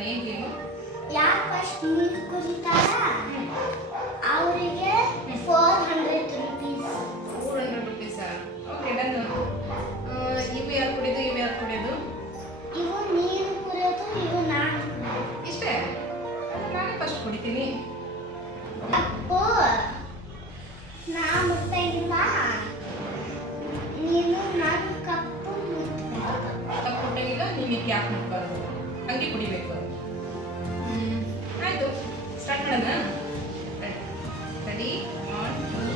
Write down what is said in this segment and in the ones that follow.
ನಾನು ಏನು ಹೇಳು? ಯಾರು ಫಸ್ಟ್ ನೀರು ಕುಡಿತಾರ ಅವರಿಗೆ 400 rupees. 400 rupees. Okay done. ಇವು ಯಾರು ಕುಡಿಯೋದು, ಇವು ಯಾರು ಕುಡಿಯೋದು? ಇವು ನೀರು ಕುಡಿಯೋದು, ಇವು ನಾನು ಇಷ್ಟೇ. ನಾನೇ ಫಸ್ಟ್ ಕುಡಿತೀನಿ. ಅಪ್ಪು ನಾ ಮುಟ್ಟಂಗಿಲ್ಲ, ನೀನು ನಾನು ಕಪ್ಪು ಕಪ್ಪು ಮುಟ್ಟಂಗಿಲ್ಲ, ನೀನು ಯಾಕೆ ಮುಟ್ಬಾರ್ದು, ಹಂಗೆ ಕುಡಿಬೇಕು. ಆಯಿತು, ಸ್ಟಾರ್ಟ್ ಮಾಡೋಣ. Ready 1 2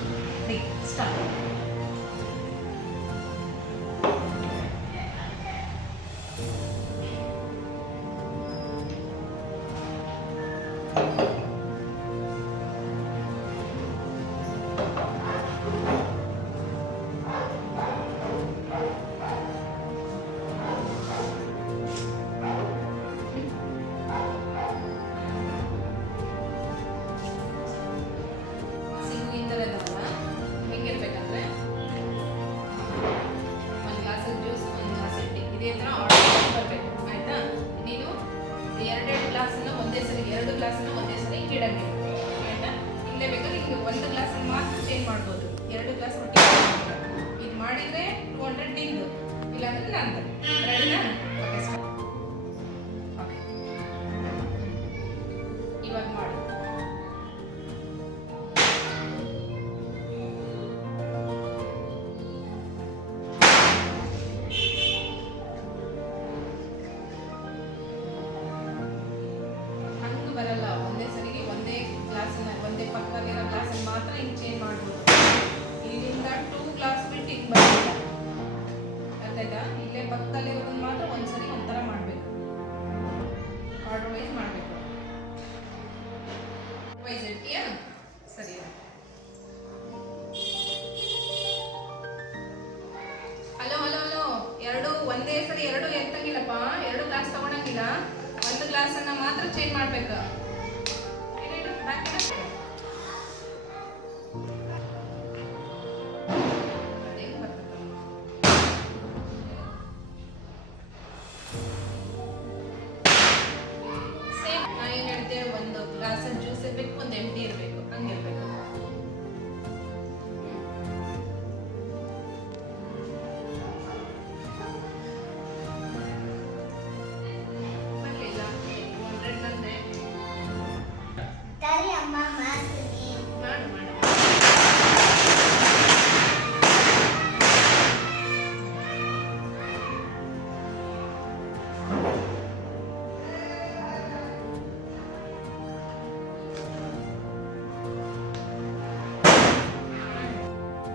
3 start. ಎರಡು ಗ್ಲಾಸನ್ನು ಒಂದೇ ಸರಿ ಇಡಂಗೆ ಆಯ್ತಾ? ಇಲ್ಲೇ ಬೇಕಾದ್ರೆ ಈಗ ಒಂದು ಗ್ಲಾಸನ್ನು ಮಾತ್ರ ಚೇಂಜ್ ಮಾಡ್ಬೋದು. 2 ಗ್ಲಾಸ್ ಇದು ಮಾಡಿದರೆ 200 ನಿಂದು, ಇಲ್ಲಾಂದ್ರೆ ನಂದು. ರೆಡಿನಾ? ಓಕೆ ಓಕೆ, ಇವಾಗ ಮಾಡಿ. ಬರಲ್ಲ, ಒಂದೇ ಸರಿಗೆ ಒಂದೇ ಗ್ಲಾಸನ್ನ, ಒಂದೇ ಪಕ್ಕದಲ್ಲಿರೋ ಗ್ಲಾಸನ್ನು ಮಾತ್ರ ಹಿಂಗೆ ಚೇಂಜ್ ಮಾಡ್ಬೋದು. ಇಲ್ಲಿಂದ 2 ಗ್ಲಾಸ್ ಬಿಟ್ಟು ಹಿಂಗೆ ಬರಲ್ಲ, ಅರ್ಥಾಯ್ತಾ? ಇಲ್ಲೇ ಪಕ್ಕದಲ್ಲಿರೋದನ್ನ ಮಾತ್ರ ಒಂದ್ಸರಿ ಒಂಥರ ಮಾಡಬೇಕು, ಆರ್ಡರ್ ವೈಸ್ ಮಾಡಬೇಕು. ವೈಸ್ ಇರ್ತೀಯಾ? ಸರಿ. ಹಲೋ ಹಲೋ ಹಲೋ, ಎರಡು ಒಂದೇ ಸರಿ ಎರಡು ಎತ್ತಂಗಿಲ್ಲಪ್ಪ, 2 ಗ್ಲಾಸ್ ತಗೊಳಂಗಿಲ್ಲ, ಒಂದು ಗ್ಲಾಸನ್ನ ಮಾತ್ರ ಚೇಂಜ್ ಮಾಡ್ಬೇಕು. ಸೇಮ್ ನಾ ಏನು ಹೇಳ್ತೇವೆ, ಒಂದು ಗ್ಲಾಸ್ ಜ್ಯೂಸ್ ಇರಬೇಕು, ಒಂದು ಎಂಟಿ ಇರಬೇಕು, ಹಂಗಿರ್ಬೇಕು.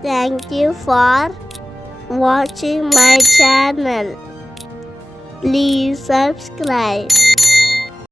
Thank you for watching my channel. Please subscribe.